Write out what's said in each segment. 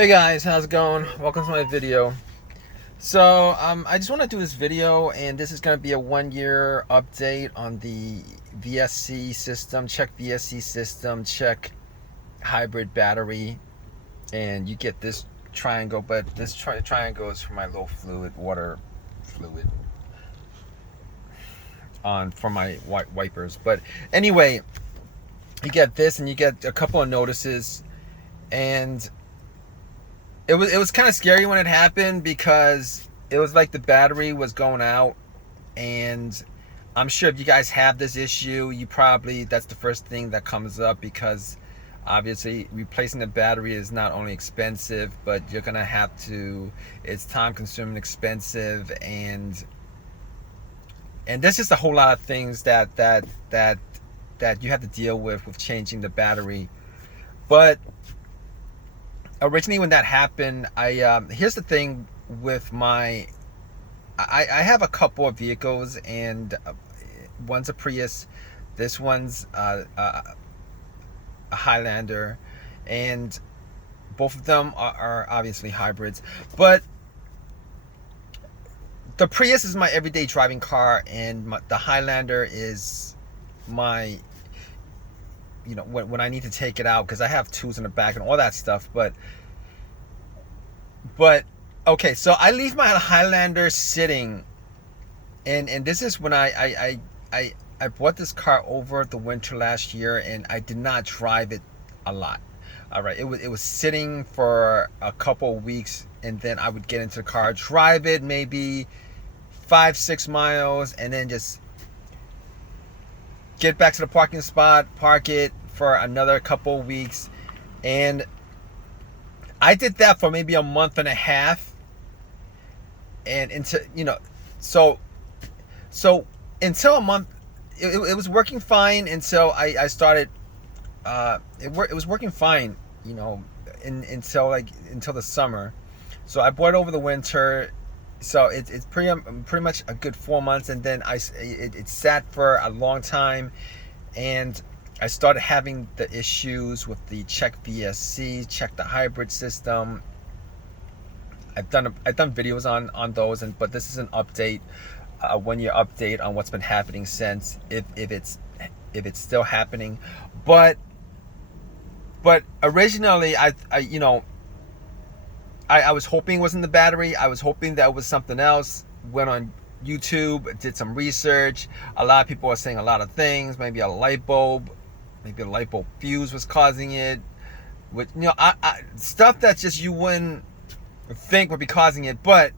Hey guys, how's it going? Welcome to my video. I just want to do this video, and this is going to be a 1 year update on the VSC system. Check VSC system, check hybrid battery, and you get this triangle, but this triangle is for my low fluid, water fluid on for my wipers. But anyway, you get this, and you get a couple of notices, and it was kind of scary when it happened because it was like the battery was going out, and I'm sure if you guys have this issue, that's the first thing that comes up, because obviously replacing the battery is not only expensive, but you're gonna have to, it's time consuming, expensive, and there's just a whole lot of things that you have to deal with changing the battery. But originally when that happened, here's the thing with I have a couple of vehicles, and one's a Prius, this one's a Highlander, and both of them are obviously hybrids. But the Prius is my everyday driving car, and the Highlander is my, when I need to take it out, because I have tools in the back and all that stuff. But okay, so I leave my Highlander sitting, and this is when I bought this car over the winter last year, and I did not drive it a lot. All right, it was sitting for a couple of weeks, and then I would get into the car, drive it maybe 5-6 miles, and then just get back to the parking spot, park it for another couple of weeks. And I did that for maybe a month and a half, and so until a month, it was working fine until I started. It was working fine, until the summer. So I bought it over the winter. So it's pretty much a good 4 months, and then it sat for a long time, and I started having the issues with the check VSC, check the hybrid system. I've done videos on those, but this is an update, a 1 year update on what's been happening since, if it's still happening. But originally I was hoping it wasn't the battery. I was hoping that it was something else. Went on YouTube, did some research. A lot of people are saying a lot of things. Maybe a light bulb fuse was causing it. With stuff that's just you wouldn't think would be causing it. But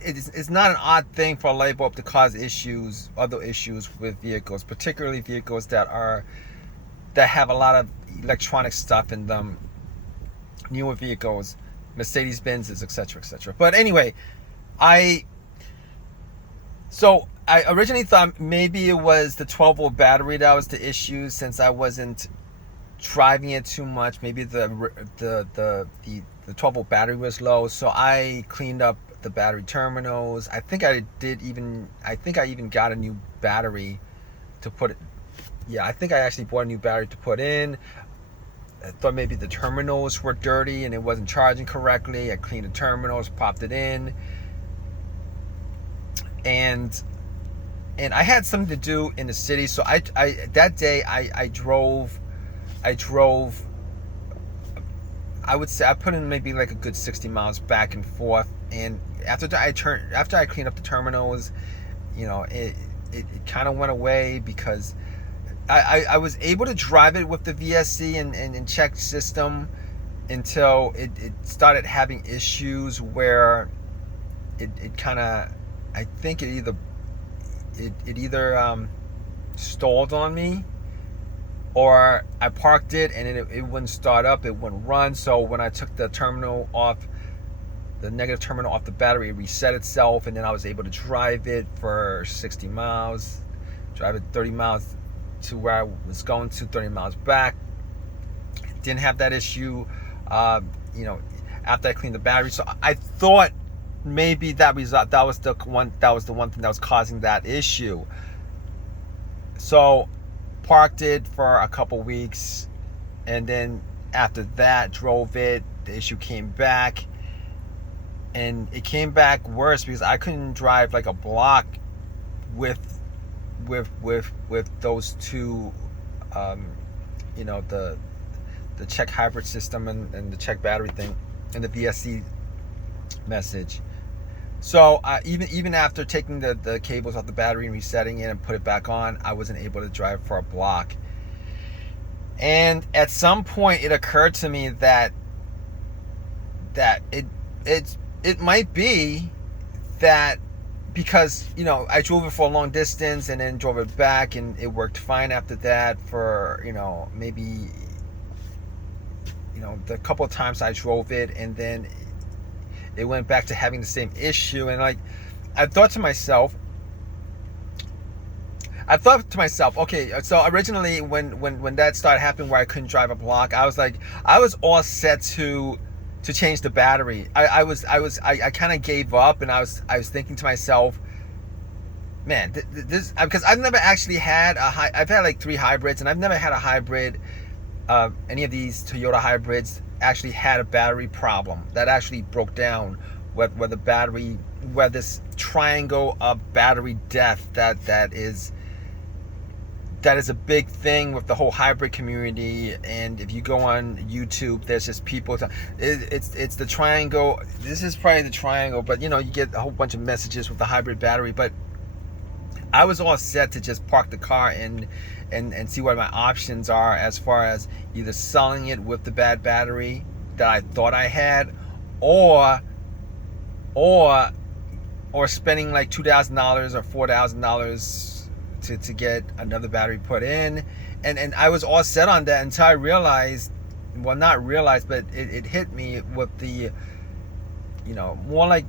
it's not an odd thing for a light bulb to cause other issues with vehicles, particularly vehicles that have a lot of electronic stuff in them. Newer vehicles, Mercedes-Benzes, etc., etc. But anyway, I originally thought maybe it was the 12-volt battery that was the issue, since I wasn't driving it too much. Maybe the 12-volt battery was low, so I cleaned up the battery terminals. I think I even got a new battery to put it. Yeah, I think I actually bought a new battery to put in. I thought maybe the terminals were dirty and it wasn't charging correctly. I cleaned the terminals, popped it in, and I had something to do in the city. So that day I drove. I would say I put in maybe like a good 60 miles back and forth. And after I cleaned up the terminals, it kind of went away, because I was able to drive it with the VSC and check system until it started having issues where it kind of, I think it either stalled on me, or I parked it and it wouldn't start up, it wouldn't run. So when I took the terminal off, the negative terminal off the battery, it reset itself, and then I was able to drive it for 60 miles, drive it 30 miles to where I was going to, 30 miles back. Didn't have that issue, after I cleaned the battery. So I thought maybe that was the one thing that was causing that issue. So parked it for a couple weeks, and then after that, drove it, the issue came back, and it came back worse because I couldn't drive like a block with those two, the check hybrid system and the check battery thing and the VSC message. So even after taking the cables off the battery and resetting it and put it back on, I wasn't able to drive for a block. And at some point it occurred to me that it might be that, because I drove it for a long distance and then drove it back and it worked fine after that for maybe the couple of times I drove it, and then it went back to having the same issue. And like I thought to myself, okay, so originally when that started happening where I couldn't drive a block, I was all set to change the battery. I kind of gave up, and I was thinking to myself, man, this, because I've never actually had I've had like 3 hybrids, and I've never had a hybrid, any of these Toyota hybrids actually had a battery problem that actually broke down, where the battery, where this triangle of battery death that is a big thing with the whole hybrid community. And if you go on YouTube, there's just people it's the triangle. This is probably the triangle, but you get a whole bunch of messages with the hybrid battery. But I was all set to just park the car and see what my options are, as far as either selling it with the bad battery that I thought I had, or spending like $2,000 or $4,000 to get another battery put in. And I was all set on that until I realized, well, not realized, but it hit me with the, more like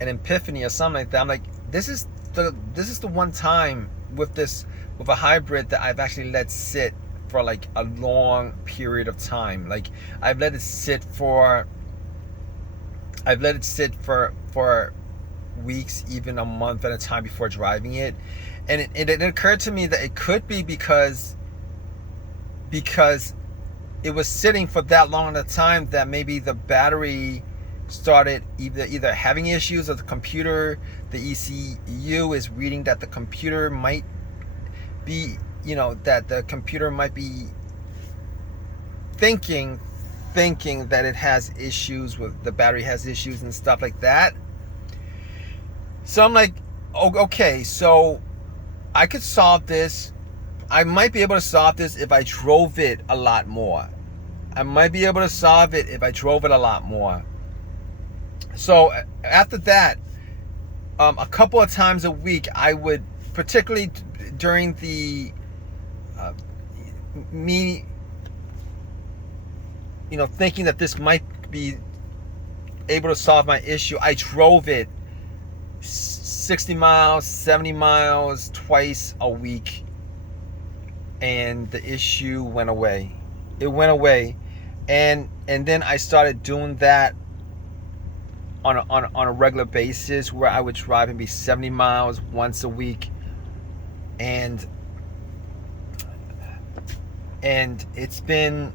an epiphany or something like that. I'm like, this is the one time with a hybrid that I've actually let sit for like a long period of time. Like I've let it sit for weeks, even a month at a time before driving it. And it occurred to me that it could be because it was sitting for that long at a time, that maybe the battery started either having issues, or the computer, the ECU is reading that the computer might be, that the computer might be thinking that it has issues, with the battery has issues and stuff like that. So I'm like, okay, so I could solve this. I might be able to solve this if I drove it a lot more. So after that, a couple of times a week, I would, particularly during the me thinking that this might be able to solve my issue, I drove it 60 miles, 70 miles twice a week, and the issue went away. It went away. And then I started doing that on a regular basis, where I would drive maybe 70 miles once a week, and it's been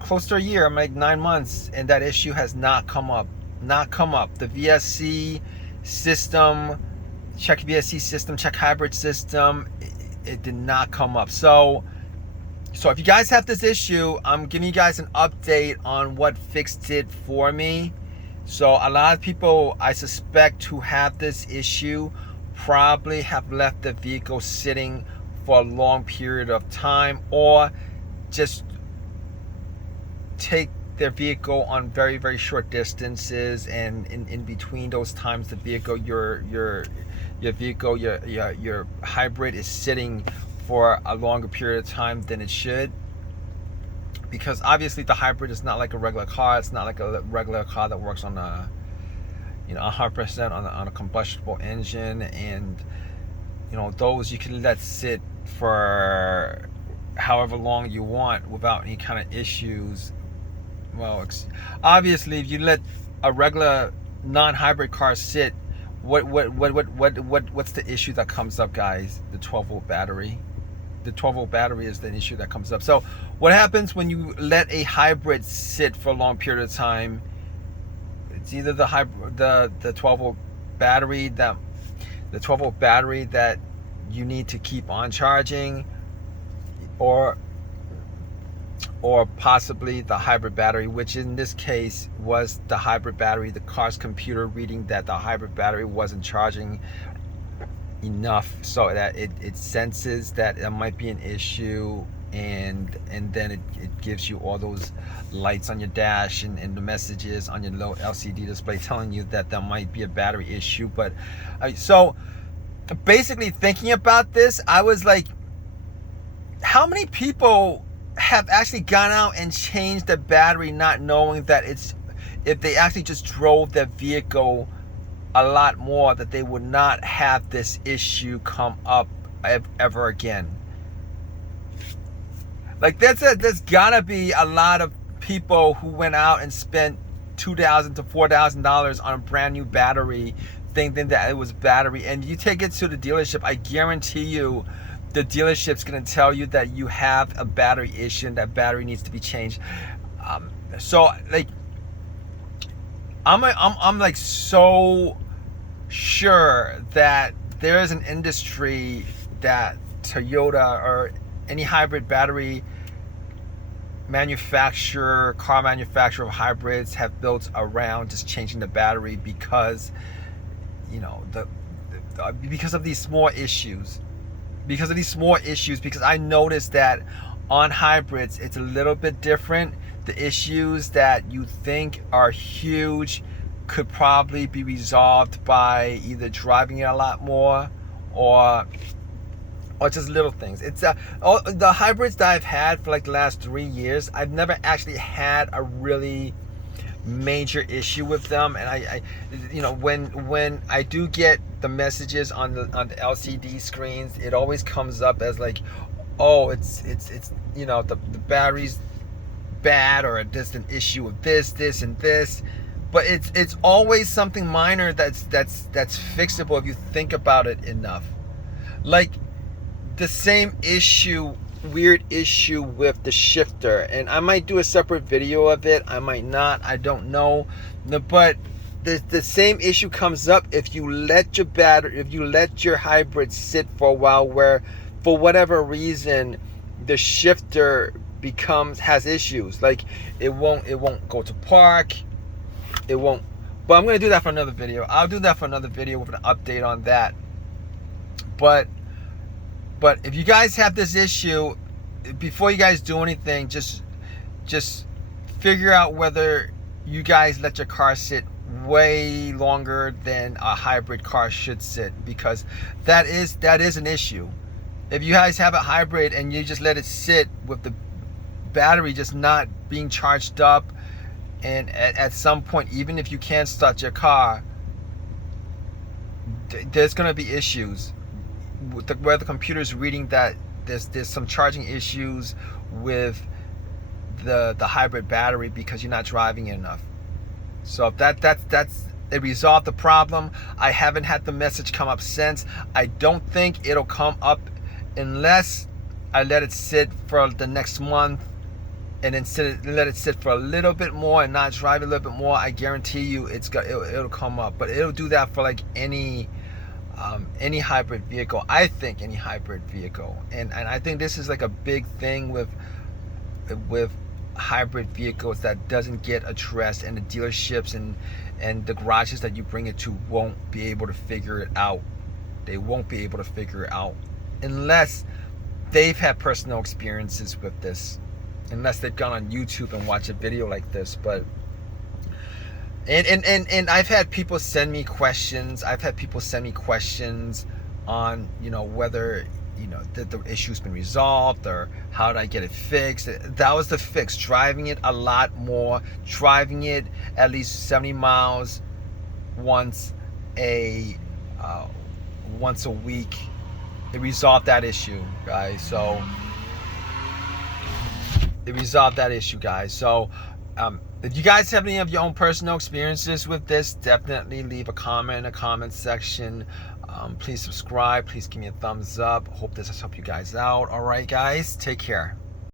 close to a year. I'm like 9 months, and that issue has not come up. The VSC system, check VSC system, check hybrid system, it did not come up. So if you guys have this issue, I'm giving you guys an update on what fixed it for me. So a lot of people, I suspect, who have this issue probably have left the vehicle sitting for a long period of time, or just take their vehicle on very, very short distances, and in between those times, the vehicle, your hybrid is sitting for a longer period of time than it should. Because obviously the hybrid is not like a regular car. It's not like a regular car that works on a 100% on a combustible engine, and those you can let sit for however long you want without any kind of issues. Well, obviously, if you let a regular non-hybrid car sit, what's the issue that comes up, guys? The 12-volt battery. the 12-volt battery is the issue that comes up. So what happens when you let a hybrid sit for a long period of time? It's either the 12-volt battery that you need to keep on charging, or possibly the hybrid battery, which in this case was the hybrid battery. The car's computer reading that the hybrid battery wasn't charging enough, so that it senses that there might be an issue, and then it gives you all those lights on your dash and the messages on your low LCD display telling you that there might be a battery issue. But so basically, thinking about this, I was like, how many people have actually gone out and changed the battery not knowing that if they actually just drove their vehicle a lot more, that they would not have this issue come up ever again? Like, there's gotta be a lot of people who went out and spent $2,000 to $4,000 on a brand new battery, thinking that it was battery, and you take it to the dealership, I guarantee you the dealership's gonna tell you that you have a battery issue and that battery needs to be changed. So like, I'm like so sure that there is an industry that Toyota or any hybrid battery manufacturer, car manufacturer of hybrids have built around just changing the battery, because because of these small issues. Because I noticed that on hybrids it's a little bit different. The issues that you think are huge could probably be resolved by either driving it a lot more or just little things. It's the hybrids that I've had for like the last 3 years, I've never actually had a really major issue with them. And I when I do get the messages on the LCD screens, it always comes up as like, oh, it's the battery's bad, or just an issue of this and this. But it's always something minor that's fixable if you think about it enough. Like the same weird issue with the shifter, and I might do a separate video of it, I might not, I don't know. But the same issue comes up if you let your hybrid sit for a while, where for whatever reason the shifter has issues. Like it won't go to park, it won't. But I'm gonna do that for another video. I'll do that for another video with an update on that. But if you guys have this issue, before you guys do anything, just figure out whether you guys let your car sit way longer than a hybrid car should sit, because that is an issue. If you guys have a hybrid and you just let it sit with the battery just not being charged up, and at some point, even if you can't start your car, there's going to be issues where the computer's reading that there's some charging issues with the hybrid battery because you're not driving it enough. So if that's it resolved the problem. I haven't had the message come up since. I don't think it'll come up unless I let it sit for the next month, and then let it sit for a little bit more and not drive it a little bit more. I guarantee you it'll come up. But it'll do that for like any hybrid vehicle. I think any hybrid vehicle, and I think this is like a big thing with hybrid vehicles that doesn't get addressed, and the dealerships and the garages that you bring it to won't be able to figure it out. They won't be able to figure it out unless they've had personal experiences with this, unless they've gone on YouTube and watched a video like this. But and I've had people send me questions. On whether that the issue's been resolved, or how did I get it fixed. That was the fix: driving it a lot more, driving it at least 70 miles once a week. It resolved that issue, guys. So if you guys have any of your own personal experiences with this, definitely leave a comment in the comment section. Please subscribe. Please give me a thumbs up. Hope this has helped you guys out. All right, guys. Take care.